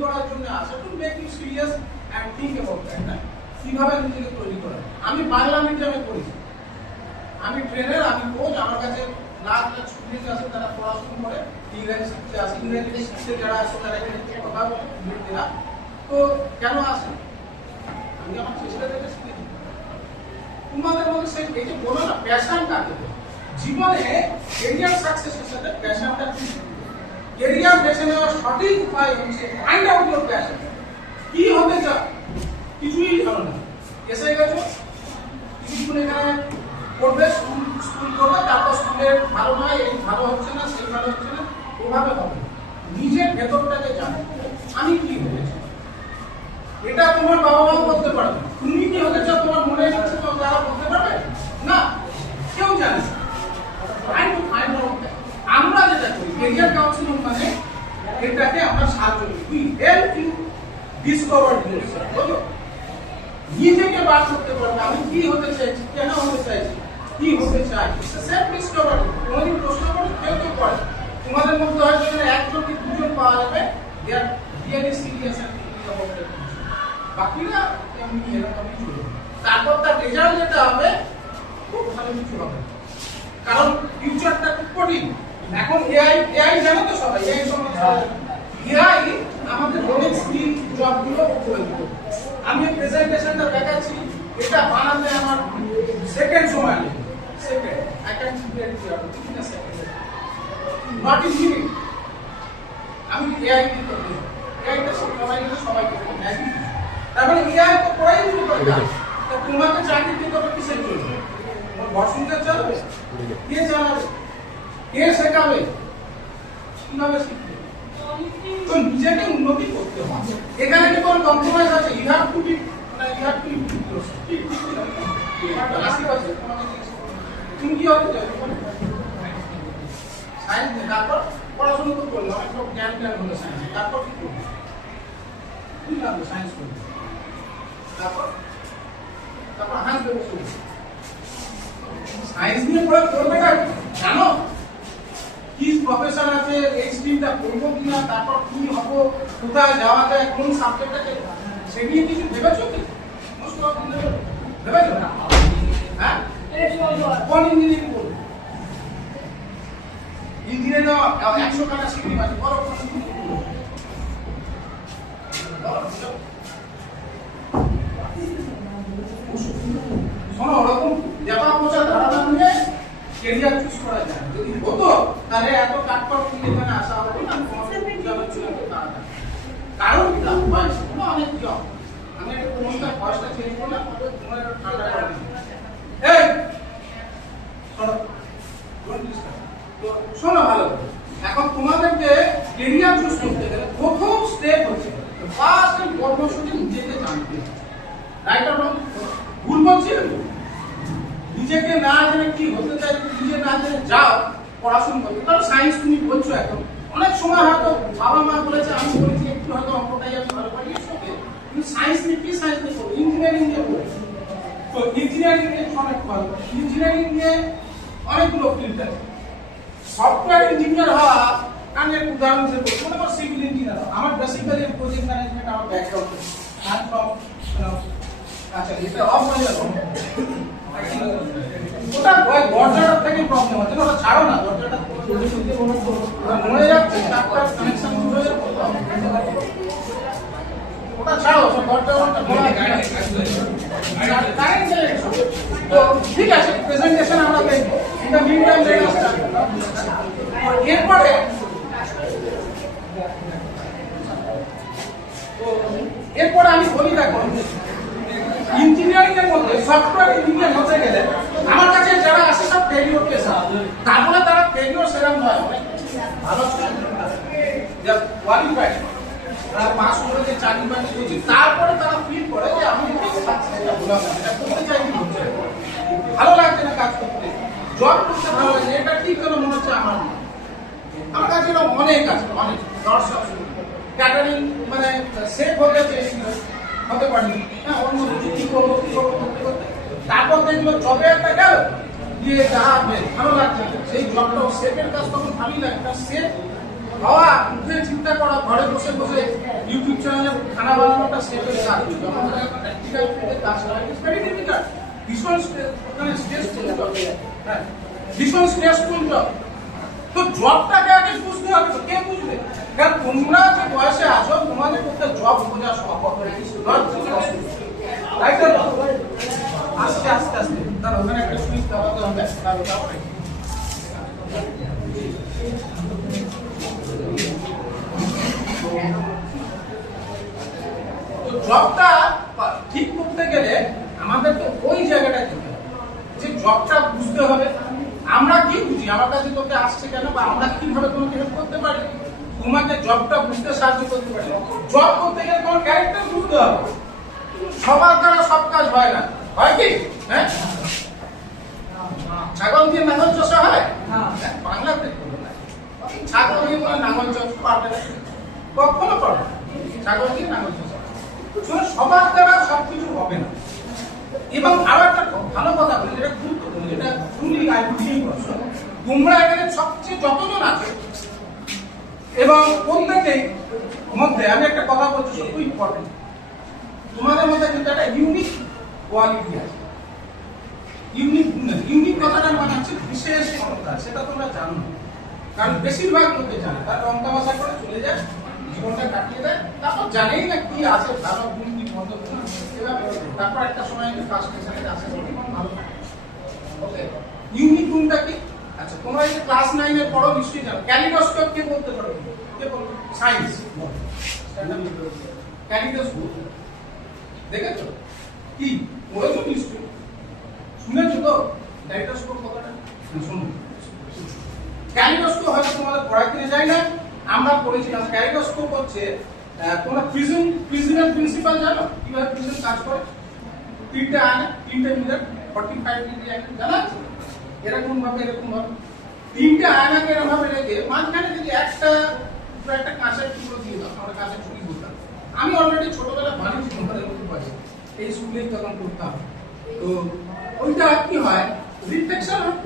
করার জন্য আসে, to make you serious and think about that, না কিভাবে নিজেকে তৈরি করা। আমি বাংলা মিডিয়ামে পড়েছি, আমি ট্রেনার, আমি কোচ, আমার কাছে লাখ লাখ স্টুডেন্ট আছে, তারা পড়াশোনা করে ইংরেজি শিখতে আসে, ইংরেজি শিখতে যারা আসে তারা এখানে কথা বলে দেওয়া। তো কেন আসে? আমি আমার চেষ্টা থেকে শিখেছি। তোমাদের মধ্যে সেই এই যে বলো না প্যাশন কাকে, জীবনে ক্যারিয়ার সাকসেসের সাথে প্যাশনটা ক্যারিয়ার বেছে নেওয়ার সঠিক উপায় হচ্ছে ফাইন্ড আউট ইউর প্যাশন। কি হতে চাও? কিছুই জানো না, এসে গেছো কিছুক্ষণ এখানে পড়বে, স্কুল করবে, তারপর স্কুলের ভালো নয়, এই ভালো হচ্ছে না, সেই ভালো হচ্ছে না, ওভাবে হবে। নিজের ভেতরটাকে জানো আমি কি হতে চাই। এটা তোমার বাবা মাও বলতে পারবে। তুমি কি হতে চাও তোমার মনে আছে তো তারা বলতে পারবে না, কেউ জানে না। আমরা যেটা করি ক্যারিয়ার কাউন্সিলিং মানে এটাকে আমরা সাহায্য করি, we help you discover yourself. বুঝলো, নিজেকে বার করতে পারবে আমি কি হতে চাইছি, কেন হতে চাইছি, কি হতে চাই, সেলফ ডিসকভার। কোনদিন প্রশ্ন করে কেউ কেউ করে, তোমাদের মধ্যে হয়তো এখানে একজন কি দুজন পাওয়া যাবে they are really serious and thinking about that. বাকিরা এমনি এরকমই চলবে। তারপর তার রেজাল্ট যেটা হবে খুব ভালো কিছু হবে, কারণ ফিউচারটা খুব কঠিন। এখন এআই জানো তো সবাই, এআই সম্বন্ধে এআই আমাদের অনেক স্কিল জবগুলো করে দিল। আমি প্রেজেন্টেশনটা দেখাচ্ছি, এটা বানাতে আমার সেকেন্ড সময় লাগে, second I can create in a second, not in minute. আমি এআই কি করতে, এআইটা সবাই গেলে সবাই করতে ম্যাজিক। তারপরে এআই তো করাই দিতে পারবে, তো তোমাকে চাকরি দিতে হবে কিসের জন্য? বসুন্ধরা চলবে, কে চালাবে, কে শেখাবে, কিভাবে শিখবে? তো নিজেকে উন্নতি করতে হবে। এখানে কি কোনো কম্প্রোমাইজ আছে? You have to be, you have to be close. তুমি কি হতে চাও? সায়েন্স নিয়ে তারপর পড়াশোনা তো করলে অনেক সব জ্ঞান হলো সায়েন্স, তারপর কি করবে? কি লাগবে সায়েন্স করবে? তারপর তারপর হাসবে বসে। সায়েন্স নিয়ে পড়ে করবে না জানো? কি প্রফেশন আছে, এই স্ট্রিমটা পড়বো কিনা, তারপর কি হবো, কোথায় যাওয়া যায়, কোন সাবজেক্টটাকে, সে নিয়ে কিছু ভেবেছো কি? ভেবেছো না? হ্যাঁ, কোন ইঞ্জিনিয়ারিং করবে? ইঞ্জিনিয়ারিং 100 টাকা সিটি আছে, বড় কোন শোনো, ওরকম ব্যাপার পৌঁছা ধারণা নিয়ে ক্যারিয়ার চুজ করা যায়। যদি হতো তাহলে এত কাটপাট নিয়ে এখানে আসা হবে না। কারণ কি বয়স অনেক জব, আমি একটা কোনটা বয়সটা চেঞ্জ করলাম, তোমার ঠান্ডা করে দিই। এই শোনো, তো শোনো ভালো, এখন তোমাদেরকে ক্যারিয়ার চুজ করতে গেলে প্রথম স্টেপ হচ্ছে ফার্স্ট এন্ড ফরমোস্ট নিজেকে জানতে। Right or wrong? ভুল বলছি? নিজেকে না জেনে কি হতে চাই, নিজে না জেনে যাও পড়াশোনা করতে। কারণ সায়েন্স তুমি বলছো, এখন অনেক সময় হয়তো বাবা মা বলেছে, আমি বলেছি একটু হয়তো অঙ্কটাই আমি ভালো পারি, ওকে, কিন্তু সায়েন্স নিয়ে কি সায়েন্স নিয়ে করবো? ইঞ্জিনিয়ারিং নিয়ে পড়ি, তো ইঞ্জিনিয়ারিং নিয়ে অনেক ভালো। ইঞ্জিনিয়ারিং নিয়ে অনেকগুলো ফিল্ড আছে। সফটওয়্যার ইঞ্জিনিয়ার হওয়া, আমি এক উদাহরণ হিসেবে বলছি, মনে করো সিভিল ইঞ্জিনিয়ার। আমার বেসিক্যালি প্রজেক্ট ম্যানেজমেন্ট আমার ব্যাকগ্রাউন্ড, আচ্ছা এটা অফ হয়ে যাবে, ওটা দরজাটা থেকে প্রবলেম হচ্ছে না, ওটা ছাড়ো না, দরজাটা মরে যাচ্ছে, তারপর কানেকশন হয়ে যাচ্ছে, ওটা ছাড়ো, দরজাটা তো ঠিক আছে। প্রেজেন্টেশন আমরা দেখবো, এটা মিড টাইম লেট স্টার্ট। এরপরে এরপরে আমি বলি, দেখো ইঞ্জিনিয়ারিং এর মধ্যে সফটওয়্যার ইঞ্জিনিয়ার হতে গেলে আমার কাছে যারা আসে সব ফেলিওর কেস, তারপরে তারা ফেলিওর সেরকম নয়, ভালো কোয়ালিফাইড, তারা পাস করে যে চাকরি বাকরি করছে, তারপরে তারা ফিল করে যে আমি করতে চাইছি, ভালো লাগছে না কাজ করতে, জব করতে ভালো লাগছে, এটা ঠিক কেন মনে হচ্ছে আমার না। আমার কাছে এরকম অনেক আছে, অনেক দর্শক ক্যাটারিং মানে সেফ হতে চেয়েছিল, হতে পারিনি, হ্যাঁ, অন্য কি করবো করতে করতে তারপর দেখলো জবে একটা গেল গিয়ে যা ভালো লাগছে, সেই জবটাও সেফের কাজ তখন ভালোই লাগে, সেফ খাওয়া মুখে চিন্তা করা, ঘরে বসে বসে ইউটিউব চ্যানেলে খানা বানানোটা সেটাই কাজ। যখন প্র্যাকটিক্যাল ফিল্ডে কাজ করা ইটস ভেরি ডিফিকাল্ট, ভীষণ স্ট্রেসফুল জব। হ্যাঁ, ভীষণ স্ট্রেসফুল জব। তো জবটাকে আগে বুঝতে হবে। তো কে বুঝবে? কারণ তোমরা যে বয়সে আছো তোমাদের পক্ষে জব বোঝা সম্ভব রাইট। আস্তে আস্তে আস্তে তার ওখানে একটা সুইচ দেওয়াতে হবে, তারপরে তো জবটা ঠিক করতে গেলে আমাদের তো ওই জায়গাটা যেতে হবে যে জবটা বুঝতে হবে। আমরা কি বুঝি, আমার কাছে তোকে আসছে কেন, বা আমরা কিভাবে তোমাকে হেল্প করতে পারি, তোমাকে জবটা বুঝতে সাহায্য করতে পারি। জব করতে গেলে তোমার ক্যারেক্টার বুঝতে হবে। সবার দ্বারা সব কাজ হয় না, হয় কি? হ্যাঁ, ছাগল দিয়ে নাঙল চষা হয়? বাংলাতে ছাগল দিয়ে কোনো নাঙল চষা পারবে না, কখনো পারবে না। ছাগল দিয়ে নাঙল চষা সবার দ্বারা সবকিছু হবে না। এবং আরো একটা ভালো কথা বলি, যেটা গুরুত্বপূর্ণ, যেটা শুনলি তোমরা এখানে সবচেয়ে যতজন আছে এবং প্রত্যেকের মধ্যে আমি একটা কথা বলছি খুব ইম্পর্টেন্ট, তোমাদের মধ্যে কিন্তু একটা ইউনিক কোয়ালিটি আছে। ইউনিক কথাটার মানে হচ্ছে বিশেষ ক্ষমতা, সেটা তোমরা জানো। কারণ বেশিরভাগ লোকে জানে, তার রং তামাশা করে চলে যায়, জীবনটা কাটিয়ে দেয়, তারপর জানেই না কি আছে, ভালো গুণ কি মন্দ গুণ, তারপর একটা সময় ফ্রাস্ট্রেশনে আসে, ভালো থাকে। ওকে, ইউনিক গুণটা কি? আচ্ছা, তোমরা এই ক্লাস 9 এর পড়ো নিশ্চয়ই জানো। ক্যালিডোস্কোপ কে বলতে পারো? কে বলবে? সায়েন্স ক্যালিডোস্কোপ দেখেছো কি? পড়েছো নিশ্চয়ই, শুনেছো তো ক্যালিডোস্কোপ কথাটা? শুনুন, ক্যালিডোস্কোপ হয়তো তোমাদের পড়াতে যায় না, আমরা পড়েছিলাম। ক্যালিডোস্কোপ হচ্ছে তোমরা প্রিজমের প্রিন্সিপাল জানো? কিভাবে প্রিজম কাজ করে? তিনটে আয়না, তিনটে মিরর, 45 ডিগ্রি অ্যাঙ্গেল জানা আছে? এরকম ভাবে তিনটে আয়নাকে এরকম ভাবে রেখে মাঝখানে যদি একটা কাঁচের টুকরো দিয়ে দাও, আমরা কাঁচের ছুরি বলতাম। আমি অলরেডি ছোটবেলা বানিয়েছি, তোমাদের মধ্যে পাচ্ছি, এই স্কুলেই তখন করতাম। তো ওইটা কি হয়, রিফ্লেকশন হয়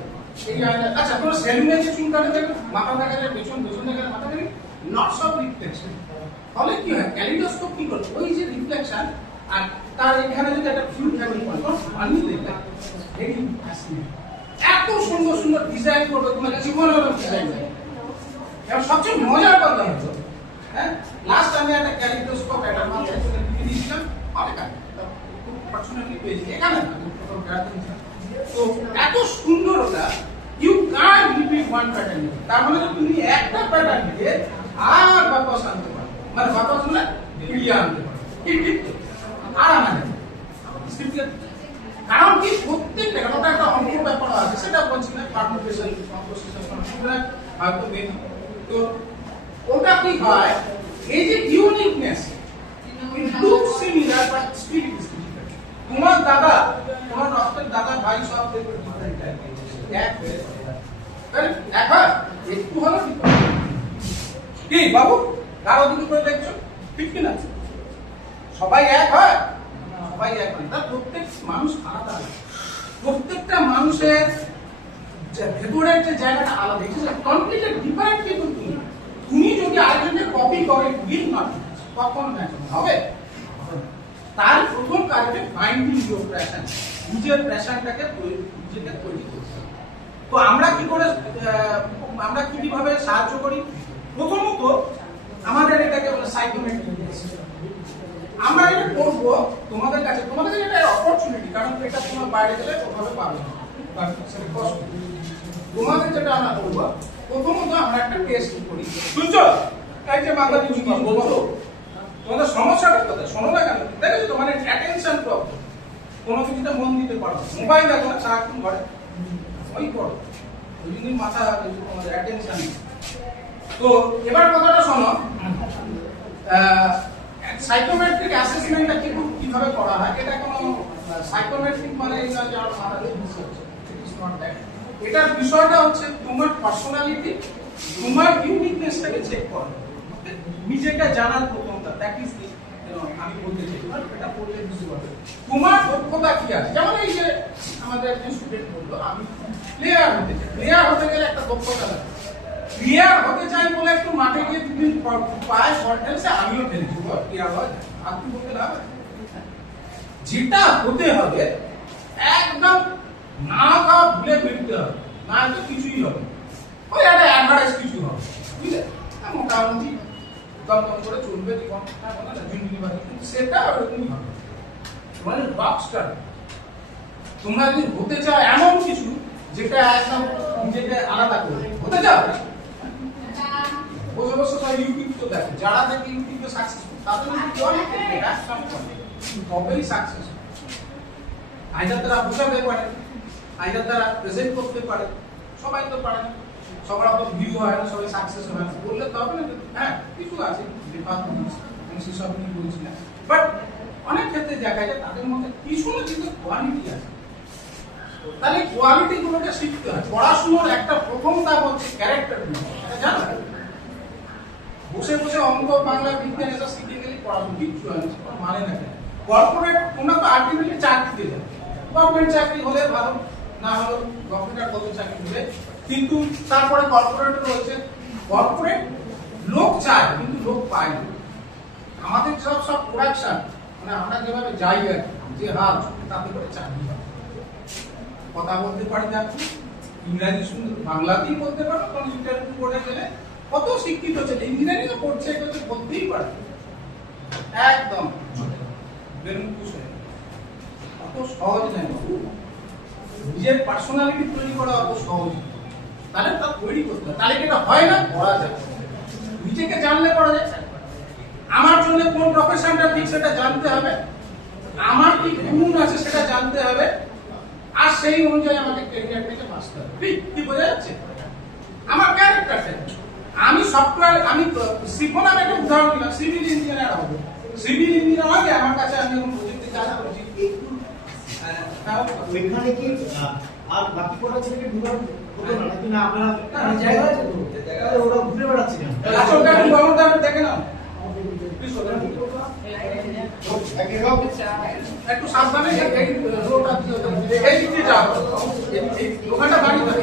এই আয়না। আচ্ছা, তোমরা সেলুনে যে চুল কাটে দেখো, মাথা দেখা যায় পেছন, পেছন দেখা যায় মাথা দেখি, নটস অফ রিফ্লেকশন। ফলে কি হয়, ক্যালিডোস্কোপ কি করে, ওই যে রিফ্লেকশন আর তার এখানে যদি একটা ফিউজ থাকে, বানিয়ে দেখবে এত সুন্দর সুন্দর ডিজাইন করবে, তোমার জীবনে ডিজাইন হবে। এবং সবচেয়ে মজার কথা হতো, হ্যাঁ, লাস্ট আমি একটা ক্যালিডোস্কোপ একটা মাথায় লিখে দিয়েছিলাম, অনেক পার্সোনালি পেয়েছি এখানে, তো এত সুন্দর ওটা, you can't repeat one pattern. তার মানে তুমি একটা প্যাটার্ন দিয়ে আর বাপাস আনতে পারো, মানে বাপাস মানে ফিরিয়ে আনতে পারো, আর আনা যাবে। কারণ কি, প্রত্যেকটা ওটা একটা অঙ্ক ব্যাপার আছে, সেটা বলছি না, পারমুটেশন হয়তো নেই। তো ওটা কি হয়, এই যে uniqueness, it looks similar but speed is different. তোমার দাদা, তোমার রক্তের দাদা ভাই সব দেখবে ডিফারেন্ট টাইপের, এক হয়ে দেখা একটু হলো কি বাবু, কারো দিকে করে দেখছো ঠিক কিনা? সবাই এক হয়? সবাই এক হয় না, প্রত্যেক মানুষ আলাদা। প্রত্যেকটা মানুষের ভেতরের যে জায়গাটা আলাদা, কমপ্লিটলি ডিফারেন্ট পিপল। তুমি যদি আরেকজনকে কপি করে উইল নট কখন হবে? তার প্রথম কাজ হচ্ছে ফাইন্ডিং ইউর প্যাশন, নিজের প্যাশনটাকে নিজেকে তৈরি করতে। তো আমরা কি করে, আমরা কিভাবে সাহায্য করি? প্রথমত আমাদের এটাকে বলে সাইকোমেট্রিক। আমরা এটা করবো তোমাদের কাছে এটা অপরচুনিটি, কারণ এটা তোমার বাইরে গেলে ওভাবে পাবে না, তোমাদের যেটা আমরা করবো, প্রথমত আমরা একটা টেস্ট করি। শুনছো, এই যে বাংলা তুমি কি বলছো, তোমাদের সমস্যাটা কোথায় শোনো না কেন? দেখেছো তো, মানে অ্যাটেনশন প্রবলেম, কোনো কিছুতে মন দিতে পারো, মোবাইল দেখো না সারাক্ষণ ঘরে, ওই করো, ওই জন্যই মাথা তোমাদের অ্যাটেনশন। তো এবার কথাটা শোনো, সাইকোমেট্রিক অ্যাসেসমেন্টটা কিভাবে করা হয়, এটা কোনো সাইকোমেট্রিক মানে এই নয় যে আমার মাথাতে research, it is not that. এটার বিষয়টা হচ্ছে তোমার পার্সোনালিটি, তোমার ইউনিকনেসটাকে চেক করা, নিজেকে জানার প্রথমটা, দ্যাট ইজ আমি বলতে চাই, এটা পড়লে বুঝতে পারবে তোমার দক্ষতা কি আছে। যেমন এই যে আমাদের একজন স্টুডেন্ট বললো, আমি প্লেয়ার হতে চাই, প্লেয়ার হতে গেলে একটা দক্ষতা লাগে, ক্লিয়ার হতে চাই বলে একটু মাঠে গিয়ে তুমি পায়ে শর্ট খেলছে, আমিও খেলছি, ক্লিয়ার হয় আর কি বলতে না। যেটা হতে হবে একদম না খাওয়া ভুলে ফিরতে হবে, না তো কিছুই হবে, ওই একটা অ্যাডভার্টাইজ কিছু হবে, বুঝলে, মোটামুটি দম দম করে চলবে জীবন, কিন্তু সেটা ওরকমই হবে। মানে রকস্টার তোমরা যদি হতে চাও এমন কিছু যেটা একদম নিজেকে আলাদা করে হতে চাও, বসে বসে সব ইউটিউব তো দেখো, যারা দেখে ইউটিউবে সাকসেসফুল তাদের অনেক তবেই সাকসেস। আইদার তারা বোঝাতে পারে, আইদার তারা প্রেজেন্ট করতে পারে, সবাই তো পারে না, সবার তো ভিউ হয় না, সবাই সাকসেস হয় না, বললে তো হবে না। হ্যাঁ কিছু আছে সেসব নিয়ে বলছি না, বাট অনেক ক্ষেত্রে দেখা যায় তাদের মধ্যে কিছু না কিন্তু কোয়ালিটি আছে। তাহলে কোয়ালিটি গুলোকে শিখতে হয়। পড়াশোনার একটা প্রথম ধাপ হচ্ছে ক্যারেক্টার, জানো, বসে বসে অঙ্ক বাংলা বিজ্ঞান এসব শিখে গেলে পড়াশোনা কিচ্ছু হয় না, মানে না। কর্পোরেট তোমরা তো আলটিমেটলি চাকরিতে যাবে, গভর্নমেন্ট চাকরি হলে ভালো, না হলো গভর্নমেন্ট আর গভর্নমেন্ট চাকরি হলে, কিন্তু তারপরে কর্পোরেট রয়েছে। কর্পোরেট লোক চায় কিন্তু লোক পায় না। আমাদের সব প্রোডাকশন মানে আমরা যেভাবে যাই আর যে হাত তাতে করে চাকরি হয়। কথা বলতে পারি না, ইংরাজি সুন্দর বাংলাতেই বলতে পারো, কম্পিউটার পড়ে গেলে কত শিক্ষিত ছেলে ইঞ্জিনিয়ারিং পড়ছে, এগুলো বলতেই পারে একদম অত সহজ নয়। নিজের পার্সোনালিটি তৈরি করা অত সহজ, তাহলে তা তৈরি করতে হবে। তাহলে এটা হয় না, করা যায়, নিজেকে জানলে করা যায়। আমার জন্য কোন প্রফেশনটা ঠিক সেটা জানতে হবে, আমার কি গুণ আছে সেটা জানতে হবে, আর সেই অনুযায়ী আমাকে ক্যারিয়ারটাকে বাঁচতে হবে। কি বোঝা যাচ্ছে? আমার ক্যারেক্টারটা, আমি সফটওয়্যার, আমি শিখবো না, একটা উদাহরণ দিলাম, সিভিল ইঞ্জিনিয়ার হবো। সিভিল ইঞ্জিনিয়ার আগে আমার কাছে আমি এখন প্রযুক্তি কাজ করছি, ওইখানে কি আর বাকি করা ছেলেকে ঢুকার হতো না নাকি? না আপনারা জায়গা আছে তো, ওরা ঘুরে বেড়াচ্ছে কেন? আসলটা কি গভর্নমেন্ট আপনি দেখে নাও, একটু সাবধানে এই রোডটা দিয়ে এই দিকে যাও, এই দোকানটা বাড়ি থাকে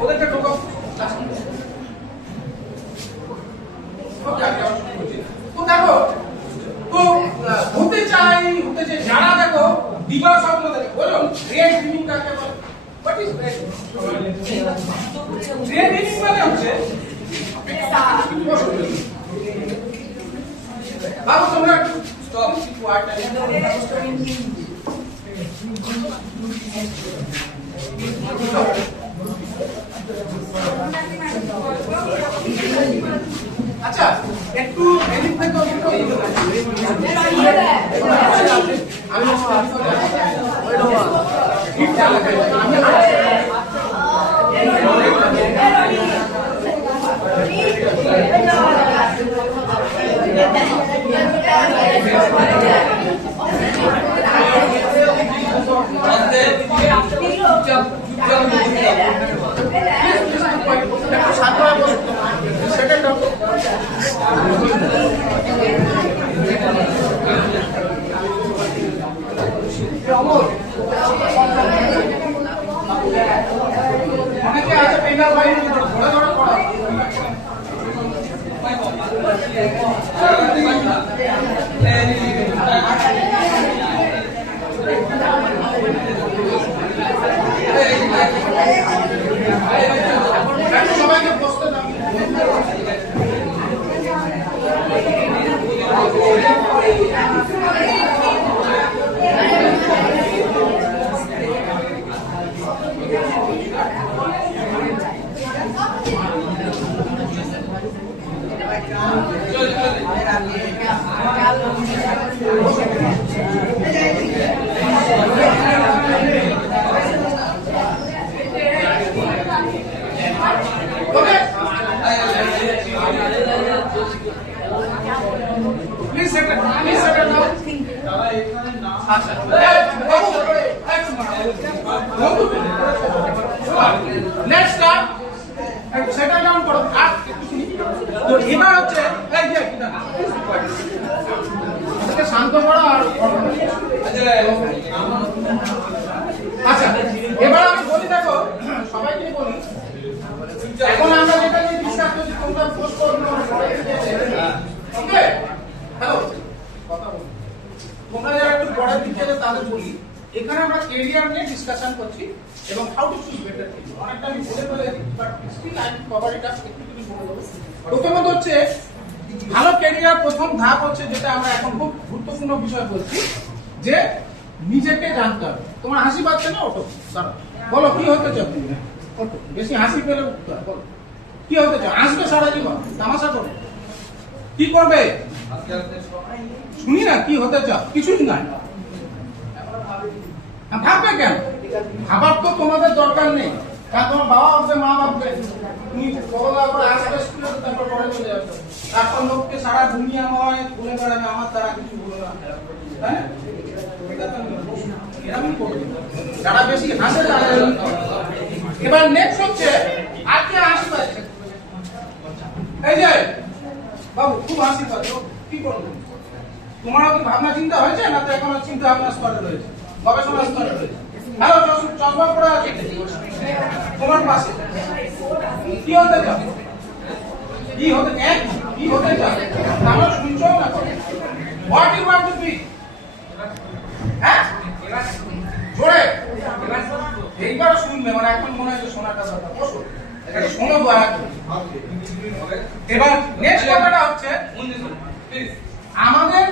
ওদেরকে ঢোকাও। তো দেখো, তো হতে চাই যারা, দেখো দিবা স্বপ্ন দেখে, বলুন গ্রেট ড্রিমিং কাকে বলে? What is great dreaming? মানে হচ্ছে ভাবো তোমরা একটু স্টপ ওয়ার্ডটা আচ্ছা, একটু এদিক থেকে অনেকে আছে পেনার বাইরে ধরে ধরে পড়া সবাইকে বসতে দাও। Please settle down. Let's start. এখন আমরা যেটা নিয়ে ডিসকাস করছি তোমরা পোস্ট করবে ওকে হ্যালো কথা বলো তোমরা যারা একটু পড়ার দিকে তাদের বলি এখানে আমরা ক্যারিয়ার নিয়ে ডিসকাশন করছি এবং how to choose better career অনেকটা আমি বলে ফেলেছি but still I cover it up একটু বলে দেবো প্রথমত হচ্ছে ভালো ক্যারিয়ার প্রথম ধাপ হচ্ছে যেটা আমরা এখন খুব গুরুত্বপূর্ণ বিষয় বলছি যে নিজেকে জানতে হবে তোমার হাসি পাচ্ছে না ওটো দাঁড়াও বলো কি হতে চাও তুমি ওটো বেশি হাসি পেলে উঠতে হয় বলো কি হতে চাও আসবে সারা জীবন তামাশা করবে কি করবে শুনি না কি হতে চাও কিছুই নাই ভাববে কেন ভাবার তো তোমাদের দরকার নেই কারণ তোমার বাবা ভাববে মা ভাববে তুমি বড়রা করে আসবে স্কুলে তারপর পরে চলে যাবে তারপর লোককে সারা দুনিয়াময় বলে বেড়াবে আমার দ্বারা কিছু বলো না তাই না এরকম করবে যারা বেশি হাসে তারা এবার নেক্সট হচ্ছে আজকে হাসি পাচ্ছে এই যে বাবু খুব হাসি পাচ্ছে কি করবো তোমারও কি ভাবনা চিন্তা হয়েছে না তো এখন চিন্তা ভাবনা স্তরে রয়েছে গবেষণা স্তরে রয়েছে হ্যালো চশমা পড়ে আছে তোমার পাশে কি হতে চাও কি হতে কি হতে চাও আমরা শুনছো না what you want to be হ্যাঁ জোরে এইবার শুনবে মানে এখন মনে হয় যে শোনাটা দরকার বসো এটা শোনো দয়া করে এবার নেক্সট কথাটা হচ্ছে আমাদের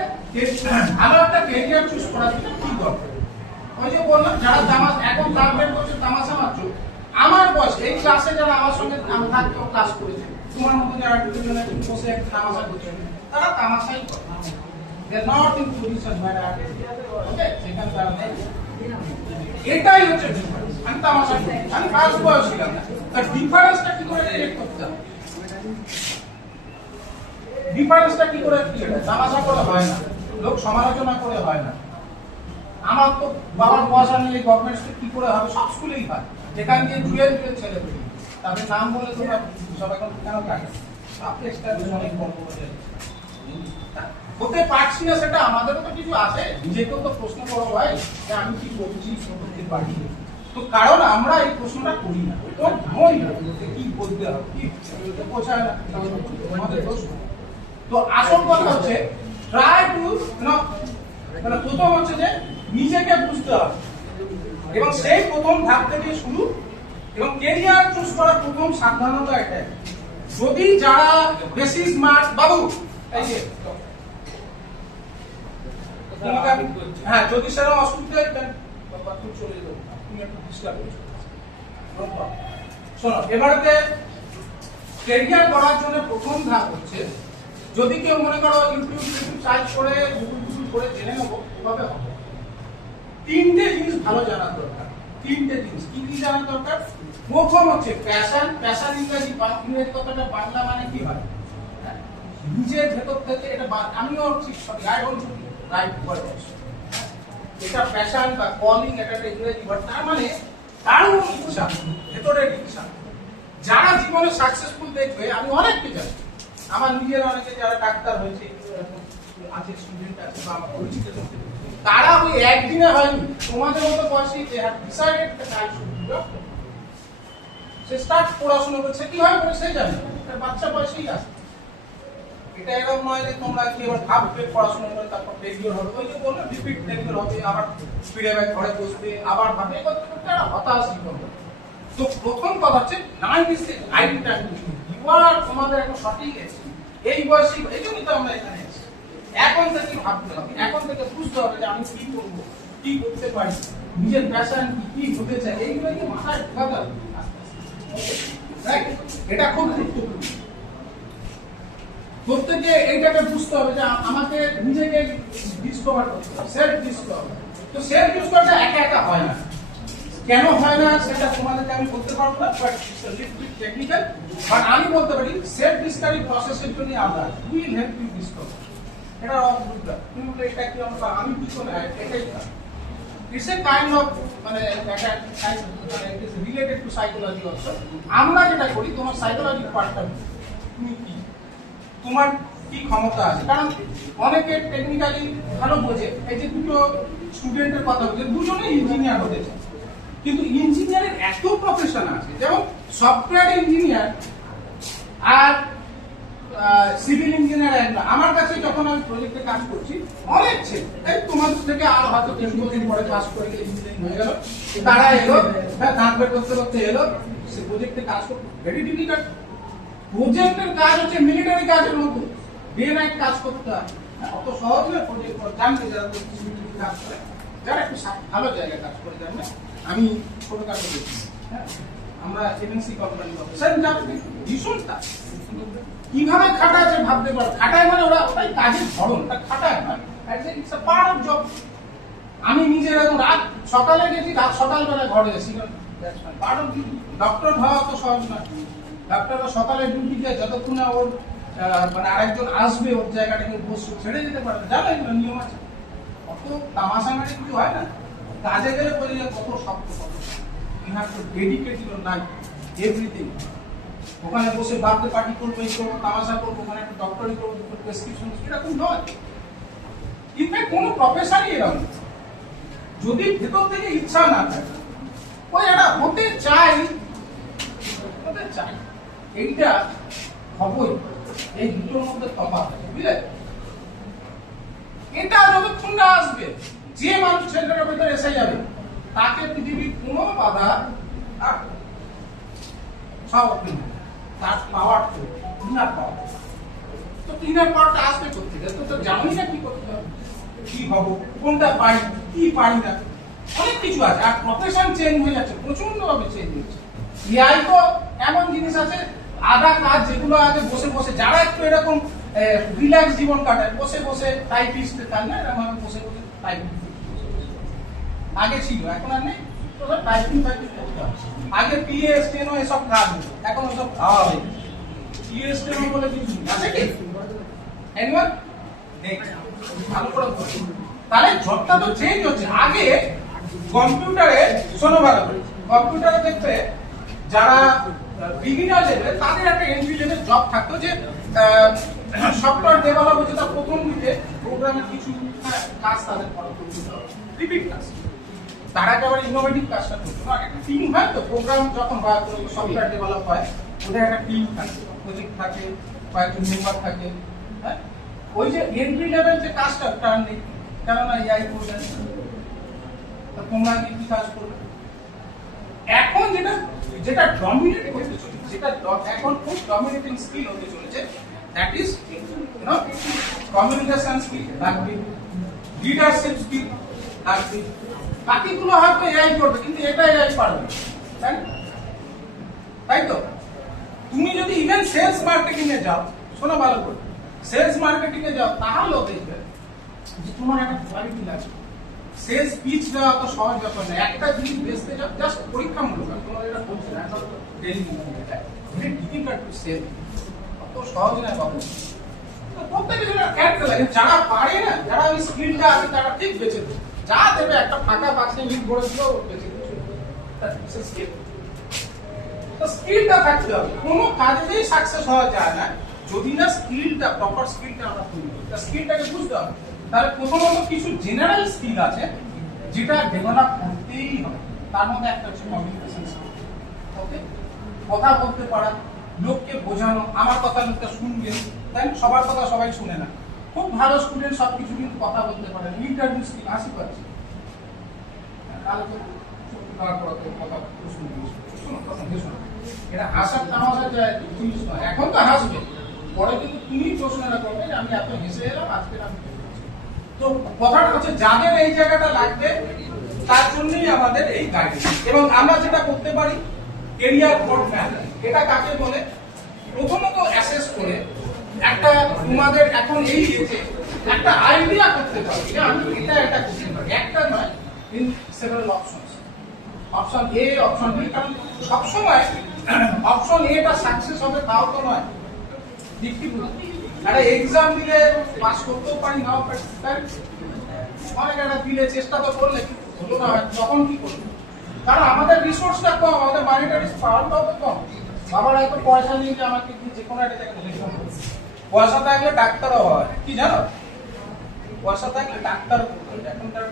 ভালো একটা ক্যারিয়ার চুজ করার জন্য কি দরকার ওই যে বললাম যারা এখন টার্গেট করছে তামাশা মাত্র আমার বয়স এই ক্লাসে যারা আমার সঙ্গে আমি থাকতো ক্লাস করেছে তোমার মতো যারা দুজনে বসে একটা তামাশা করছে তারা তামাশাই করে they not in position by okay সেখানে তারা নেই এটাই হচ্ছে ডিফারেন্স আমি তামাশা করি আমি ফার্স্ট বয়স ছিলাম না তার ডিফারেন্সটা কি করে ক্রিয়েট করতে হবে ডিফারেন্সটা কি করে ক্রিয়েট হয় তামাশা করে হয় না লোক সমালোচনা করে হয় না আমার তো বাবার পয়সা নিয়ে গভর্নমেন্ট স্কুল কি করে হবে সব স্কুলেই হয় যেখানে গিয়ে জুয়েল ছেলে পেলে তাদের নাম বলে তোমরা সবাই কেন থাকে অনেক বড় হতে পারছি না সেটা আমাদেরও তো কিছু আছে নিজেকেও তো প্রশ্ন করো ভাই যে আমি কি করছি করতে পারি তো কারণ আমরা এই প্রশ্নটা করি না কি বলতে হবে কি বোঝায় না আমাদের দোষ তো আসল কথা হচ্ছে ট্রাই টু মানে প্রথম হচ্ছে যে নিজেকে বুঝতে হবে এবং সেই প্রথম ধাপ থেকে শুরু এবং ক্যারিয়ার চুজ করার প্রথম সাবধানতা এটাই যদি যারা বেশি স্মার্ট বাবু এই যে হ্যাঁ যদি সেরকম অসুবিধা হয় চলে যাবো তুমি একটু ডিস্টার্ব করছো শোনো এবারে ক্যারিয়ার করার জন্য প্রথম ধাপ হচ্ছে যদি কেউ মনে করো ইউটিউব সার্চ করে গুগল করে জেনে নেবো ওভাবে হবে তিনটে জিনিস ভালো জানার দরকার তিনটে জিনিস কি কি জানার দরকার প্রথম হচ্ছে প্যাশন ইংরেজি কথাটা বাংলা মানে কি হয় নিজের ভেতর থেকে এটা আমিও ঠিক sorry I don't right word এটা প্যাশন বা কলিং এটা একটা ইংরেজি ওয়ার্ড তার মানে তার ইচ্ছা ভেতরের ইচ্ছা যারা জীবনে সাকসেসফুল দেখবে আমি অনেককে জানি আমার নিজের অনেকে যারা ডাক্তার হয়েছে আছে স্টুডেন্ট আছে বা আমার পরিচিত তারা ওই একদিনে হয়নি তোমাদের মতো বয়সী যে ডিসাইডেড সে স্টার্ট পড়াশোনা করছে কিভাবে করে সে জানে তার বাচ্চা বয়সেই আছে এটা এরকম নয় যে তোমরা কি এবার ভাববে পড়াশোনা করে তারপর ফেলিওর হবে ওই যে বললো রিপিট ফেলিওর হবে আবার ফিরে ব্যাক ঘরে বসবে আবার ভাবে করতে করতে একটা হতাশ জীবন তো প্রথম কথা হচ্ছে nine is the right time your তোমাদের একটা সঠিক আছে এই বয়সে এই জন্যই তো আমরা এখানে আছি এখন থেকে ভাবতে হবে এখন থেকে বুঝতে হবে যে আমি কি করবো কি করতে পারি নিজের প্যাশন কি হতে চাই এইগুলো কি মাথায় ঢোকাতে হবে এটা খুব গুরুত্বপূর্ণ প্রত্যেকে এইটাকে বুঝতে হবে যে আমাকে নিজেকে ডিসকভার করতে হবে সেলফ ডিসকভার তো সেলফ ডিসকভারটা একা একা হয় না কেন হয় না সেটা তোমাদেরকে আমি বলতে পারবো না বাট টেকনিক্যাল বাট আমি বলতে পারি সেলফ ডিসকভারি প্রসেসের জন্য আমরা উইল হেল্প ইউ ডিসকভার এটা অদ্ভুত তুমি বলতে এটা কি আমি বুঝবো না এটাই ইটস এ কাইন্ড অফ মানে it is related to psychology also আমরা যেটা করি তোমার সাইকোলজি পার্টটা তুমি কি তোমার কি ক্ষমতা আছে কারণ অনেকে টেকনিক্যালি ভালো বোঝে এই যে দুটো স্টুডেন্টের কথা বলছে দুজনেই ইঞ্জিনিয়ার হতে চায় কিন্তু ইঞ্জিনিয়ারের এত প্রফেশন আছে যেমন সফটওয়্যার ইঞ্জিনিয়ার আর সিভিল ইঞ্জিনিয়ার এক না। আমার কাছে যখন আমি প্রজেক্টে কাজ করছি, অনেক ছেলে এই তোমাদের থেকে আর হয়তো 3 দিন পরে পাস করে ইঞ্জিনিয়ারিং হয়ে গেল, তারা এলো, হ্যাঁ, দাঁত বের করতে করতে এলো, সে প্রজেক্টে কাজ করতে ভেরি ডিফিকাল্ট। প্রজেক্টের কাজ হচ্ছে মিলিটারি কাজের মতো, ডে নাইট কাজ করতে হয়। অত সহজ নয় প্রজেক্ট জানবে, যারা সিভিল কাজ করে, যারা একটু ভালো জায়গায় কাজ করে জানবে। আমি ছোটখাটো দেখছি, হ্যাঁ, আমরা এমএনসি কোম্পানি স্যার যাবে ভীষণ কাজ, কিভাবে খাটাচ্ছে ভাবতে পারো। খাটায় মানে ওরা ওটাই কাজের ধরন, ওটা খাটায় না, it's a part of job. আমি নিজের এখন রাত সকালে গেছি, রাত সকালবেলা ঘরে এসেছি, পার্ট অফ ডিউটি। ডক্টর হওয়া তো সহজ না। ডক্টররা সকালে ডিউটি যায়, যতক্ষণ না ওর মানে আরেকজন আসবে ওর জায়গাটাকে বসে ছেড়ে যেতে পারে, জানো এগুলো নিয়ম আছে। অত তামাশা মানে কিছু হয় না। কাজে গেলে বলে যে কত শক্ত, কত you have to dedicate your life everything. ওখানে বসে বার্থডে পার্টি করবো, এই করবো, তামাশা করবো, ওখানে একটা ডক্টরি করবো, প্রেসক্রিপশন, এরকম নয়। ইনফ্যাক্ট কোনো প্রফেসরই এরকম, যদি ভেতর থেকে ইচ্ছা না থাকে, ওই একটা হতে চাই, এইটা হবই। এই দুটোর মধ্যে তফাৎ আছে, বুঝলে? এটা যতক্ষণ না আসবে, যে মানুষ সেন্টারের ভিতরে এসে যাবে, তাকে পৃথিবীর কোনো বাধা আর সব তার পাওয়ার তো ইনার পাওয়ার। তো ইনার পাওয়ারটা আসবে করতে গেলে তো জানি না কি করতে হবে, কি হবো, কোনটা পারি, কি পারি না, অনেক কিছু আছে। আর প্রফেশন চেঞ্জ হয়ে যাচ্ছে, প্রচন্ড ভাবে চেঞ্জ হচ্ছে। এআই তো এমন জিনিস আছে, আধা কাজ যেগুলো আগে বসে বসে, যারা একটু এরকম রিল্যাক্স জীবন কাটায়, বসে বসে টাইপিস্ট, তাই না, এরকম বসে বসে টাইপিং আগে ছিল, এখন আর নেই। তো টাইপিং করতে হবে। আগে পিএ স্টেনো এসব কাজ হতো, এখন ওসব খাওয়া হয়। পিএ স্টেনো বলে কিছু আছে কি? এনিওয়ান নেই, ভালো করে বলি। তাহলে জবটা তো চেঞ্জ হচ্ছে। আগে কম্পিউটারে, শোনো ভালো করে, কম্পিউটারে দেখতে যারা বিগিনার লেভেল, তাদের একটা এন্ট্রি লেভেল জব থাকতো, যে সফটওয়্যার ডেভেলপ হচ্ছে, তার প্রথম দিকে প্রোগ্রামের কিছু কাজ তাদের করা করতে হবে, রিপিট কাজ। তারা একেবারে ইনোভেটিভ কাজটা করতো না। একটা টিম হয় তো, প্রোগ্রাম যখন হয়, সফটওয়্যার ডেভেলপ হয়, ওদের একটা টিম থাকে, প্রজেক্ট থাকে, কয়েকজন মেম্বার থাকে, হ্যাঁ। ওই যে এন্ট্রি লেভেল যে কাজটা, তার নেই, কেননা এআই করবে, তোমরা কি কাজ করবে। এখন যেটা যেটা ডমিনেট করতে চলেছে, যেটা এখন খুব ডমিনেটিং স্কিল হতে চলেছে, দ্যাট ইজ কমিউনিকেশন স্কিল লাগবে, লিডারশিপ স্কিল লাগবে। বাকিগুলো হয়তো এআই করবে, কিন্তু এটা এআই পারবে, তাই তো? তুমি যদি ইভেন সেলস মার্কেটিং এ যাও, শোনো ভালো করে, সেলস মার্কেটিং এ যাও, তাহলেও দেখবে যে তোমার একটা কোয়ালিটি লাগবে। সেলস পিচ দেওয়া তো সহজ ব্যাপার না। একটা জিনিস বেচতে যাও, জাস্ট পরীক্ষামূলক, তোমার এটা বলছে না, daily very difficult to sell, অত সহজ না বাবু। প্রত্যেকে যেটা ক্যারেক্টার লাগে, যারা পারে না, যারা ওই স্কিলটা আছে, তারা ঠিক বেঁচে দেবে। যা দেবে, একটা ফাঁকা বাক্সে লিড করে দিলেও বেঁচে দেবে। তো স্কিলটা থাকতে হবে। কোনো কাজেই সাকসেস হওয়া যায় না যদি না স্কিলটা, প্রপার স্কিলটা আমরা তৈরি করি। স্কিলটাকে বুঝতে হবে। তাহলে প্রথমত কিছু জেনারেল স্কিল আছে যেটা ডেভেলপ করতেই হবে। তার মধ্যে একটা হচ্ছে কমিউনিকেশন স্কিল। ওকে, কথা বলতে পারা, লোককে বোঝানো, আমার কথা লোকটা শুনবে, তাই সবার কথা সবাই শুনে না। খুব ভালো স্টুডেন্ট সবকিছু কিন্তু কথা বলতে পারে। ইন্টারভিউ স্কিল, হাসি পাচ্ছি, তাহলে তো কথা শুনবে, এটা হাসার তামাশার যায় জিনিস নয়। এখন তো হাসবে, পরে কিন্তু তুমি প্রশ্নটা করবে যে আমি এত হেসে এলাম, আজকে আমি। তো কথাটা হচ্ছে, যাদের এই জায়গাটা লাগবে তার জন্যই আমাদের এই গাইডেন্স। এবং আমরা যেটা করতে পারি, ক্যারিয়ার রোডম্যাপ, এটা কাকে বলে? প্রথমত অ্যাসেস করে একটা তোমাদের এখন এই এজে একটা আইডিয়া করতে পারি, আমি এটা করতে পারি। একটা নয়, in several options, option A, option B. কারণ সবসময় অপশন এটা সাকসেস হবে তাও তো নয়। ঠিক বলছি, একটা এক্সাম দিলে পাস করতেও পারি, নাও পারি। অনেক একটা দিলে চেষ্টা তো করলে হলো না, তখন কি করবে? কারণ আমাদের রিসোর্সটা কম, আমাদের মানিটারি পাওয়ারটাও তো কম। বাবার হয়তো পয়সা নেই যে আমাকে যে কোনো একটা জায়গায় ভর্তি করবে। পয়সা থাকলে ডাক্তারও হয়, কি জানো? পয়সা থাকলে ডাক্তার, এখনকার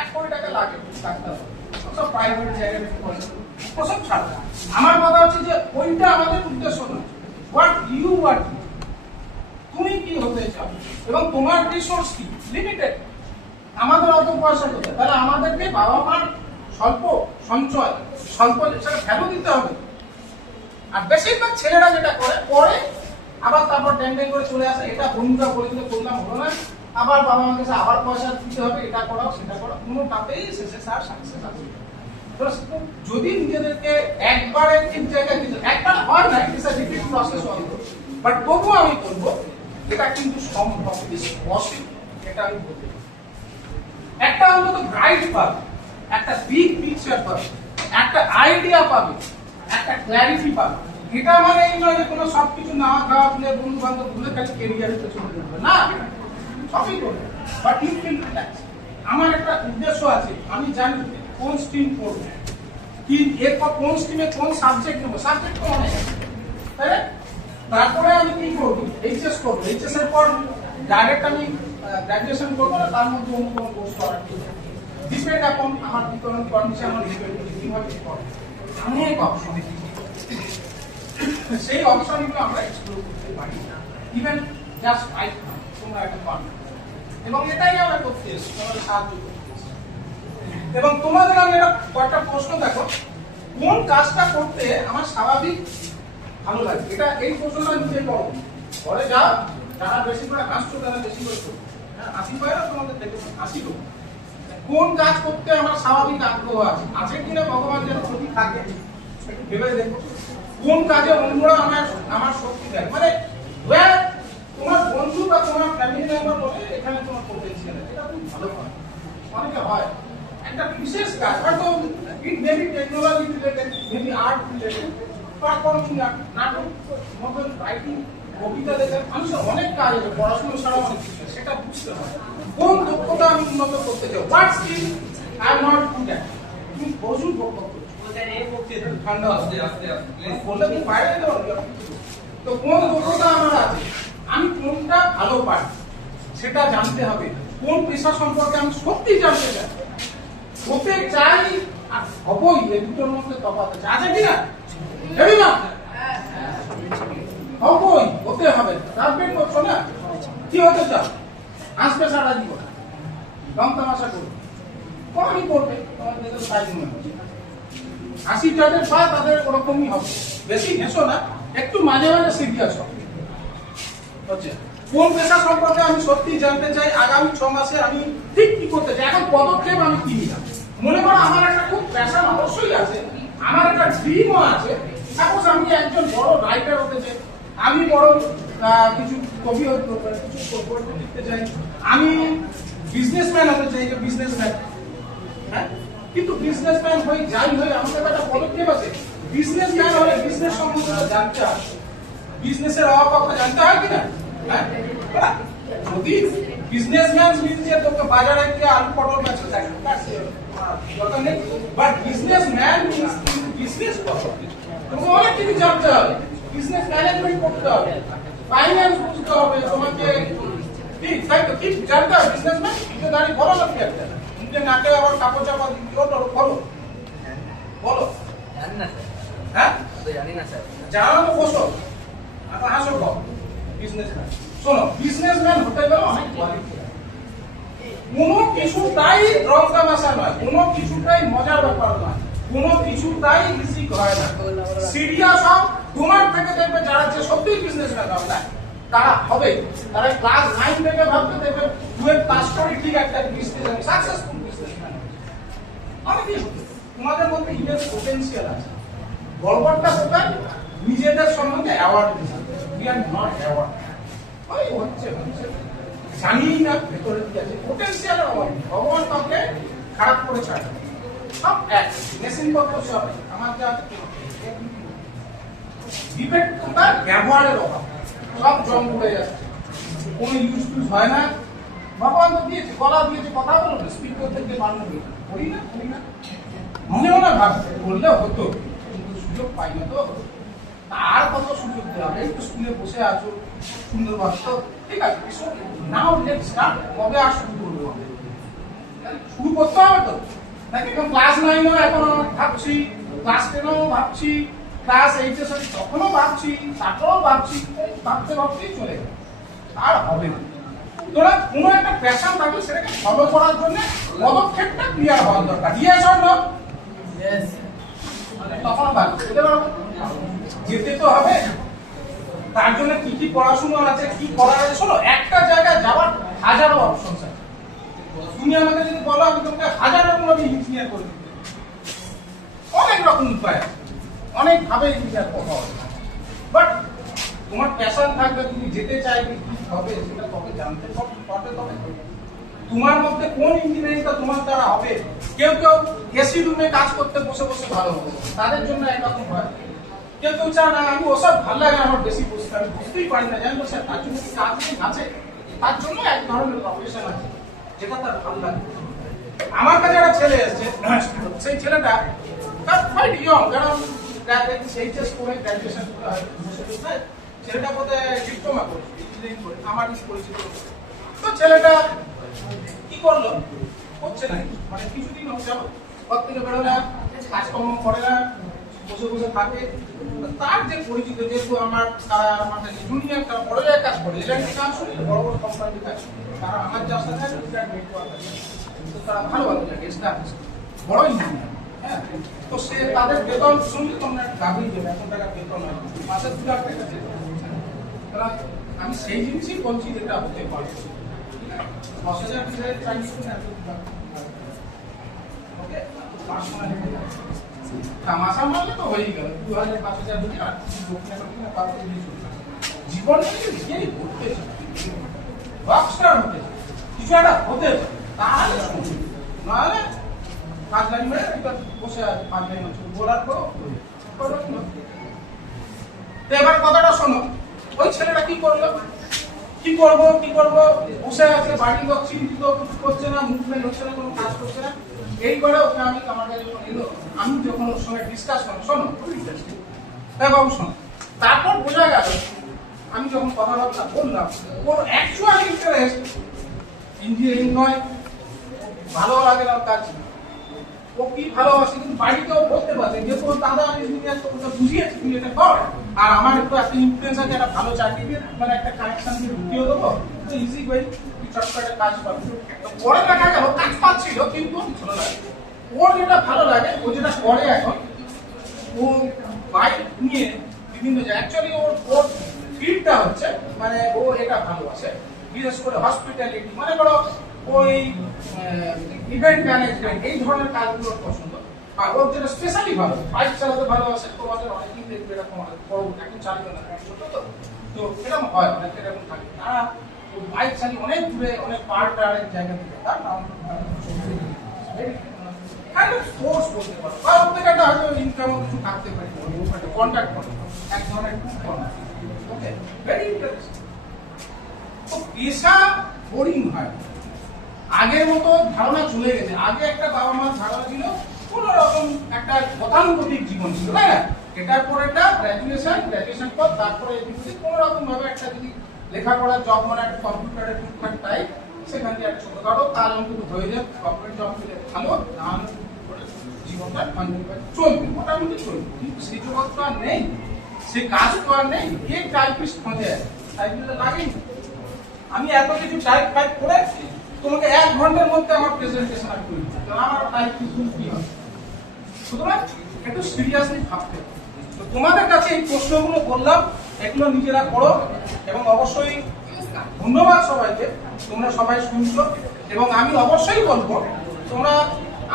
1 কোটি টাকা লাগে ডাক্তার। সব প্রাইভেট জায়গায় পয়সা ওসব ছাড়। আমার কথা হচ্ছে যে ওইটা আমাদের উদ্দেশ্য নয়। হোয়াট ইউ ওয়াট, তুমি কি হতে চাও এবং তোমার রিসোর্স কি লিমিটেড। আমাদের অত পয়সা কোথায়? তাহলে আমাদেরকে বাবা মার স্বল্প সঞ্চয় স্বল্প সেটা ভ্যালু দিতে হবে। আর বেশিরভাগ ছেলেরা যেটা করে পরে আবার তারপর ট্যান্ডেল করে চলে আসে, এটা বন্ধুরা বলে দিলে করলাম হলো না, আবার বাবা মার কাছে আবার পয়সা দিতে হবে, এটা করাও সেটা করাও, কোনোটাতেই শেষে স্যার সাকসেস আছে। যদি নিজেদেরকে একবারে ঠিক জায়গায় দিতে, একবার হয় না, it's a repeat process also, but তবু আমি বলবো এটা কিন্তু সম্ভব, ইটস পসিবল, এটা আমি বলতে পারি। একটা অন্তত গাইড পাবে, একটা বিগ পিকচার পাবে, একটা আইডিয়া পাবে, একটা ক্ল্যারিটি পাবে। এটা মানে এই নয় যে কোনো সবকিছু নাওয়া খাওয়া দিলে বন্ধু বান্ধব ভুলে খালি কেরিয়ারের পেছনে যাবে না, সবই করবে, বাট ইউ ফিল রিল্যাক্স। আমার একটা উদ্দেশ্য আছে, আমি জানি কোন স্ট্রিম পড়বো, কি এরপর কোন স্ট্রিমে কোন সাবজেক্ট নেবো, সাবজেক্ট তো অনেক আছে, তাই না? তারপরে আমি কি করবো, এইচএস করবো, এইচএস এর পর ডাইরেক্ট আমি গ্রাজুয়েশন করবো না, তার মধ্যে অন্য কোনো কোর্স করার ডিপেন্ড আপন আমার ইকোনমিক কন্ডিশন, আমার ডিপেন্ড কিভাবে করবো, অনেক অপশন, সেই অপশনগুলো আমরা এক্সপ্লোর করতে পারি, ইভেন জাস্ট রাইট নাও তোমরা একটা পারবে, এবং এটাই আমরা করতে এসেছি, তোমাদের সাহায্য করতে এসেছি। এবং তোমাদের আমি একটা প্রশ্ন দেখো, কোন কাজটা করতে আমার স্বাভাবিক ভালো লাগে, এটা এই প্রশ্নটা নিজে করো, ঘরে যাও, যারা বেশি করে হাসছো তারা বেশি করে করো, হ্যাঁ হাসি পায় না তোমাদের দেখে, হাসি করো, কোন কাজ করতে আমার স্বাভাবিক আগ্রহ আছে, আছে কিনা ভগবান যেন ক্ষতি থাকে একটু ভেবে দেখো, কোন কাজে অন্যরা আমার শক্তি দেয়, মানে তোমার বন্ধু বা তোমার ফ্যামিলি মেম্বার বলে এখানে তোমার পোটেনশিয়াল আছে, এটা খুব ভালো হয়, অনেকে হয় একটা বিশেষ কাজ, হয়তো ইট maybe technology related, maybe art related, performing art, নাটক, নোবেল রাইটিং, কবিতা লেখা, মানুষের অনেক কাজ আছে, পড়াশোনা ছাড়াও অনেক কিছু আছে, সেটা বুঝতে হয় কোন দক্ষতা আমি উন্নত করতে চাই, what skill I am not good at, তুমি প্রচুর বক্তব্য ঠান্ডা আস্তে আস্তে বললে তুমি বাইরে যেতে পারবে, তো কোন দক্ষতা আমার আছে, আমি কোনটা ভালো পারি সেটা জানতে হবে, কোন পেশা সম্পর্কে আমি সত্যি জানতে চাই, হতে চাই আর হবই, এই দুটোর মধ্যে তফাৎ আছে, আছে কিনা ভেবে না, হবই, হতে হবে, টার্গেট করছো না, কি হতে চাও, আসবে সারা জীবন, রং তামাশা করবে, কমই করবে, তোমাদের তাই মনে হচ্ছে 80 যাদের পায় তাদের ওরকমই হবে, বেশি ঘেসো না, একটু মাঝে মাঝে সিরিয়াস হবে, হচ্ছে কোন পেশা সম্পর্কে আমি সত্যি জানতে চাই, আগামী 6 মাসে আমি ঠিক কি করতে চাই, এখন পদক্ষেপ আমি কি নিলাম, মনে করো আমার একটা খুব প্যাশন অবশ্যই আছে, আমার একটা ড্রিমও আছে, সাপোজ আমি একজন বড় রাইটার হতে চাই, আমি বড় কিছু কবি হতে পারি, কিছু গল্প লিখতে চাই, আমি বিজনেসম্যান হতে চাই, বিজনেসম্যান, হ্যাঁ, কিন্তু বিজনেসম্যান হয়ে যাই হয়ে আমাদের একটা পদক্ষেপ আছে, বিজনেসম্যান হলে বিজনেস সম্বন্ধে জানতে হয়, বিজনেসের কথা জানতে হয় কিনা, হ্যাঁ, যদি বিজনেসম্যান মিন্স যে তোকে বাজারে গিয়ে আলু পটল বেচতে থাকে দরকার নেই, বাট বিজনেসম্যান মিন্স বিজনেস করতে তোমাকে অনেক কিছু জানতে হবে, বিজনেস ম্যানেজমেন্ট করতে হবে, ফাইন্যান্স বুঝতে হবে, তোমাকে ঠিক তাই তো, ঠিক জানতে হবে, বিজনেসম্যান কিন্তু দাঁড়িয়ে বলো না, কি একটা মুখে নাকে আবার কাপড় চাপা দিও, বলো বলো, জানি না স্যার, হ্যাঁ জানি না স্যার, জানো তো বসো, এখন হাসো কম, বিজনেসম্যান, শোনো বিজনেসম্যান হতে গেলে অনেক কোয়ালিটি, কোনো কিছুটাই রং তামাশা নয়, কোনো কিছুটাই মজার ব্যাপার নয়, কোনো কিছুটাই ইজি হয় না, সিরিয়াস হও, তোমার থেকে দেখবে যারা যে সত্যি বিজনেসম্যান হবে না তারা হবে, তারা ক্লাস 9 থেকে ভাবতে দেখবে 12 পাস করে ঠিক একটা বিজনেস সাকসেসফুল বিজনেসম্যান, অনেকেই তোমাদের মধ্যে ইমেজ পোটেনশিয়াল আছে, গল্পটা কোথায় নিজেদের সম্বন্ধে অ্যাওয়ার্ড দিচ্ছে, উই আর নট অ্যাওয়ার্ড, ওই হচ্ছে জানি না ভেতরে কি আছে, পোটেনশিয়ালের অভাব, ভগবান কাউকে খারাপ করে ছাড়ে, সব এক মেশিন পত্র সব আমার যা ডিবেট কোথায় ব্যবহারের অভাব, সব জং পড়ে যাচ্ছে, কোনো ইউজ টুজ হয় না, ভগবান তো দিয়েছে, গলা দিয়েছে, কথা বলো না, স্পিড করতে গিয়ে বাড়লো করি না, মনেও না ভাবছে বললে হতো, কিন্তু সুযোগ পাই না তো, আর কত সুযোগ দেওয়া হবে, একটু স্কুলে বসে আছো সুন্দর বাস্তব, ঠিক আছে, নাও লেট স্টার্ট, কবে আর শুরু করবো, শুরু করতে হবে তো, নাকি ক্লাস 9 এখনো ভাবছি, ক্লাস 10 ভাবছি, ক্লাস 8 তখনও ভাবছি, তারপরেও ভাবছি, ভাবতেই চলে গেল, আর হবে না। তোরা কোনো একটা প্যাশন থাকলে সেটাকে ফলো করার জন্য পদক্ষেপটা ক্লিয়ার হওয়া দরকার। Yes or no? Yes. তখন যেতে তো হবে। তার জন্য কি কি পড়াশোনা আছে, কি করা আছে, শোনো, একটা জায়গায় যাওয়ার হাজারো অপশন আছে। তুমি আমাকে যদি বলো, আমি তোমাকে হাজার রকম ভাবে ইঞ্জিনিয়ার করে দিতে পারি। অনেক রকম উপায় আছে, অনেক ভাবে ইঞ্জিনিয়ার করা হবে। বাট তোমার প্যাশন থাকবে, তুমি যেতে চাইবে, কি হবে সেটা তবে জানতে পারবে। তবে তোমার মধ্যে কোন ইঞ্জিনিয়ারিংটা তোমার দ্বারা হবে। কেউ এসি রুমে কাজ করতে বসে বসে ভালো হবে, তাদের জন্য একরকম হয়। কেউ চায় না, আমি ওসব ভালো লাগে, আমার বেশি বসতে, আমি বুঝতেই পারি না, জানি স্যার তার জন্য কি কাজ নেই আছে। তার জন্য এক ধরনের প্রফেশন আছে যেটা তার ভালো লাগে। আমার কাছে একটা ছেলে এসেছে, সেই ছেলেটা কোয়াইট ইয়ং, কারণ এইচএস করে গ্র্যাজুয়েশন ছেলেটা বোধহয় ডিপ্লোমা করে ইঞ্জিনিয়ারিং করে, আমার কিছু পরিচিত। তো ছেলেটা কি করলো, হচ্ছে না, মানে কিছুদিন হচ্ছে ঘর থেকে বেরো না, কাজকর্ম করে না, বসে বসে থাকে। তার যে পরিচিত, যেহেতু আমার তারা আমার জুনিয়র, তারা বড় জায়গায় কাজ করে, ইলেকট্রিক কাজ করে, বড় বড় কোম্পানিতে কাজ করে, তারা আমার যার সাথে তো তারা ভালো ভালো জায়গায় এস্টাবলিশ বড় ইঞ্জিনিয়ার। হ্যাঁ, তো সে তাদের বেতন শুনলে তোমরা গাবি দেবে, এত টাকা বেতন হয়, মাসে 2 লাখ টাকা বেতন। আমি সেই জিনিসই বলছি যেটা হতে পারে। 10,000 টাকা চাইছি না, ওকে, 500 টাকা তামাশা মারলে তো হয়েই গেল, 2,000 5,000 দিলে আর জীবন থেকে নিজেই ঘুরতে রকস্টার হতে, কিছু একটা হতে, তাহলে নাহলে 5 লাইন মেরে বসে আছে, 5 লাইন বলার পর। তো এবার কথাটা শোনো, ওই ছেলেটা কি করলো, কি করবো বসে আছে, বাড়ির লোক চিন্তিত, কিছু করছে না, মুভমেন্ট হচ্ছে না, কোনো কাজ করছে না। এইবারে ওকে আমি আমার কাছে যখন এলো, আমি যখন ওর সঙ্গে ডিসকাস করলাম, শোনো হ্যাঁ বাবু শোনো, তারপর বোঝা গেল, আমি যখন কথাবার্তা বললাম, ওর অ্যাকচুয়াল ইন্টারেস্ট ইঞ্জিনিয়ারিং নয়, ভালো লাগে না কাজ, ও কি ভালোবাসে, কিন্তু বাড়িতেও বলতে পারছে, যেহেতু ওর দাদা ইঞ্জিনিয়ার, তো ওটা বুঝিয়েছি তুই এটা কর, আর আমার একটু একটা ইনফ্লুয়েন্স আছে, একটা ভালো চাকরি দিয়ে, মানে একটা কানেকশন দিয়ে ঢুকিয়ে দেবো, তো ইজি ওয়ে তুই চটপটে কাজ পাবি। তো পরে দেখা গেল কাজ পাচ্ছিল, কিন্তু ভালো লাগে, ওর যেটা ভালো লাগে, ও যেটা করে এখন, ও বাইক নিয়ে বিভিন্ন জায়গায়, অ্যাকচুয়ালি ওর ফিল্ডটা হচ্ছে, মানে ও এটা ভালোবাসে, বিশেষ করে হসপিটালিটি, মানে ধরো ওই ইভেন্ট ম্যানেজমেন্ট, এই ধরনের কাজগুলো পছন্দ। আর ওর যেটা স্পেশালি ভালো, বাইক চালাতে ভালোবাসে। তোমাদের অনেকেই দেখবে এরকম, এখন চালিয়ে না, ছোট তো এরকম হয়, অনেক এরকম থাকে, তারা বাইক চালিয়ে অনেক দূরে, অনেক পাহাড় জায়গা থেকে, তার নাম সোর্স বলতে পারো, বা ওর থেকে একটা হয়তো ইনকামও কিছু থাকতে পারে, কন্ট্যাক্ট করে এক ধরনের ওকে, ভেরি ইন্টারেস্টিং। তো পেশা বোরিং হয়, আগের মতো ধারণা চলে গেছে। আগে একটা বাবা মার ধারণা ছিল কোন রকম একটা গতানুগতিক জীবন ছিল, তাই না? এটার পর একটা গ্রাজুয়েশন পর, তারপরে কোন রকম ভাবে একটা যদি লেখাপড়ার জব, মানে একটা কম্পিউটারের টুকটাক টাইপ, সেখান থেকে একটা ছোটখাটো কাজ অন্তত হয়ে যায়, কর্পোরেট জব পেলে ভালো, নাহলে জীবনটা চলবে, মোটামুটি চলবে। কিন্তু সেই জগৎ তো আর নেই, সে কাজ তো আর নেই। কে টাইপিস্ট খোঁজে, টাইপিস্ট লাগেই। আমি এত কিছু টাইপ করে তোমাকে 1 ঘন্টার মধ্যে আমার প্রেজেন্টেশন আর করে দিচ্ছি, আমার টাইপ কি হবে। সুতরাং একটু সিরিয়াসলি ভাবতে হবে। তো তোমাদের কাছে এই প্রশ্নগুলো বললাম, এগুলো নিজেরা করো, এবং অবশ্যই ধন্যবাদ সবাইকে, তোমরা সবাই শুনছো, এবং আমি অবশ্যই বলবো তোমরা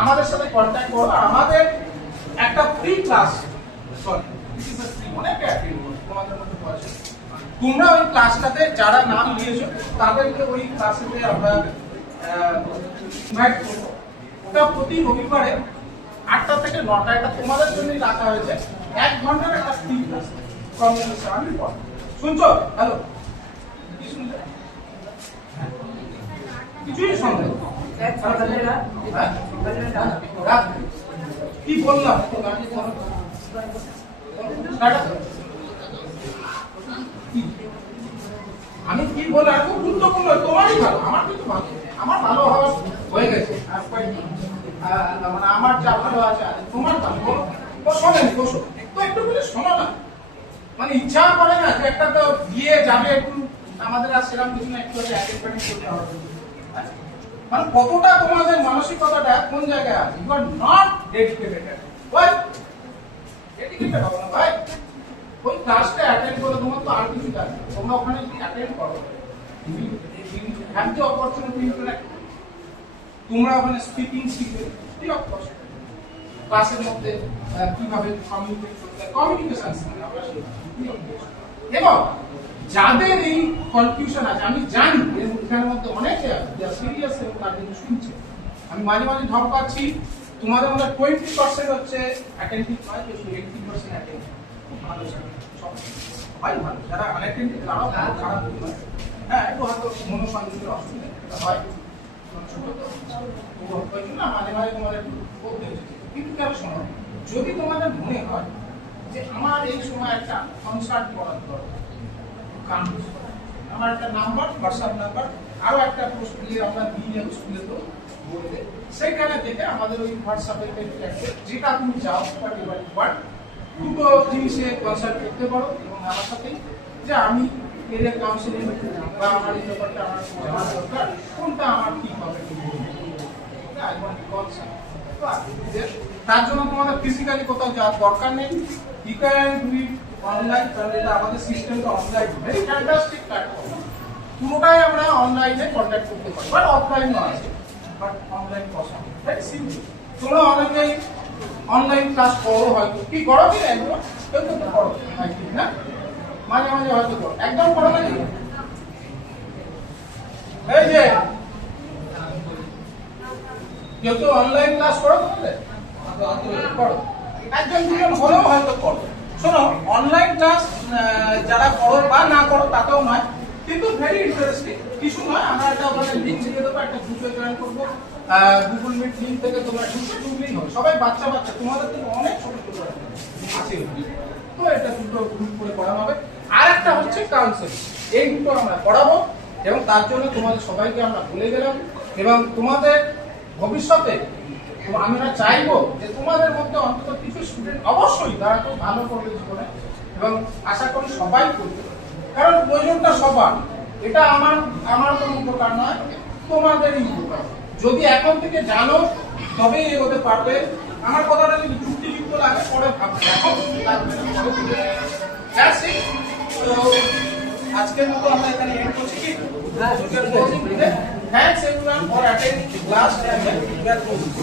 আমাদের সাথে কন্ট্যাক্ট করো। আর আমাদের একটা ফ্রি ক্লাস, তোমাদের মধ্যে পড়াশোনা, তোমরা ওই ক্লাসটাতে যারা নাম দিয়েছো তাদেরকে ওই ক্লাসেতে আমরা ইনভাইট করবো। ওটা প্রতি রবিবারে 8টা থেকে 9টা, এটা তোমাদের জন্যই রাখা হয়েছে। 1 ঘন্টার একটা ফ্রি ক্লাস, আমি শুনছো? হ্যালো, কি শুনছো? কিছুই শুনছো? কি বললাম? আমি কি বললাম খুব গুরুত্বপূর্ণ, তোমারই ভালো, আমার কিন্তু ভালো, আমার ভালো হওয়া হয়ে গেছে। মানে আমার যা ভালো আছে তোমার দাম বলো শোনেন বসো তো একটু বলে শোনো না মানে ইচ্ছা করে না যে একটা তো বিয়ে যাবে একটু আমাদের আর সেরকম কিছু না একটু অ্যাটেন্ড করতে হবে মানে কতটা তোমাদের মানসিকতাটা কোন জায়গায় আছে ইউ আর নট ডেডিকেটেড ভাই ডেডিকেটেড হবে না ভাই ওই ক্লাসটা অ্যাটেন্ড করে তোমার তো আর কিছু কাজ নেই। তোমরা ওখানে অ্যাটেন্ড করো হ্যাভ দ্য অপরচুনিটি টু তোমরা ওখানে স্পিকিং শিখবে ঠিক আছে ক্লাসের মধ্যে কিভাবে কমিউনিকেট করতে কমিউনিকেশন শিখবে আমরা এবং যাদের এই কনফিউশন আছে আমি জানি এর মধ্যে অনেকে সিরিয়াস এবং তার জন্য শুনছে আমি মাঝে মাঝে ঢপ পাচ্ছি তোমাদের মধ্যে 20% হচ্ছে অ্যাটেন্টিভ নয় 80% অ্যাটেন্টিভ ভালো সবাই ভালো যারা আনঅ্যাটেন্টিভ তারাও খারাপ নয় হ্যাঁ একটু হয়তো মনোসংযোগের অসুবিধা হয় ওই জন্য মাঝে মাঝে তোমাদের বলতে হচ্ছে কিন্তু কেন শোনো যদি তোমাদের মনে হয় যে আমার এই সময় একটা কনসার্ট করার দরকার আমার একটা নাম্বার হোয়াটসঅ্যাপ নাম্বার আরো একটা পোস্ট দিয়ে আমরা দিয়ে স্কুলে তো বলবে সেখানে থেকে আমাদের ওই হোয়াটসঅ্যাপে যেটা তুমি চাও বাট দুটো জিনিসে কনসাল্ট করতে পারো এবং আমার সাথে যে আমি এরিয়া কাউন্সিলিং বা আমার এই ব্যাপারটা আমার জানার দরকার কোনটা আমার ঠিক হবে তার জন্য তোমাদের ফিজিক্যালি কোথাও যাওয়ার দরকার নেই you can do it online কারণ এটা আমাদের সিস্টেমটা অনলাইন ভেরি ফ্যান্টাস্টিক প্ল্যাটফর্ম পুরোটাই আমরা অনলাইনে কন্ট্যাক্ট করতে পারি বাট অফলাইনও আছে but online possible very simple তোমরা অনেকেই অনলাইন ক্লাস করো হয়তো কি করো কি একদম কেউ তো করো না মাঝে মাঝে হয়তো করো একদম করো না এই যে কেউ তো অনলাইন ক্লাস করো তাহলে করো একজন দুজন হলেও হয়তো করো শোনো অনলাইন ক্লাস যারা করো বা না করো তাতেও নয় কিন্তু ভেরি ইন্টারেস্টিং কিছু নয় আমরা একটা ওখানে লিঙ্ক দিয়ে দেবো একটা গ্রুপে জয়েন করবো গুগল মিট লিঙ্ক থেকে তোমরা ঢুকলেই হবে সবাই বাচ্চা বাচ্চা তোমাদের থেকে অনেক ছোট ছোট আছে তো এটা দুটো গ্রুপ করে পড়ানো হবে আর একটা হচ্ছে কাউন্সেলিং এই দুটো আমরা পড়াবো এবং তার জন্য তোমাদের সবাইকে আমরা বলে গেলাম এবং তোমাদের ভবিষ্যতে আমরা চাইবো যে তোমাদের মধ্যে অন্তত কিছু স্টুডেন্ট অবশ্যই তারা খুব ভালো করবে জীবনে এবং আশা করি সবাই করবে কারণ প্রয়োজনটা সবার এটা আমার কোনো উপকার নয় তোমাদেরই উপকার যদি এখন থেকে জানো তবেই এগোতে পারবে আমার কথাটা যদি যুক্তিযুক্ত লাগে পরে ভাববে এখন তো আজকের মতো আমরা এখানে এন্ড করছি কি Thanks everyone for attending the class and we are closing.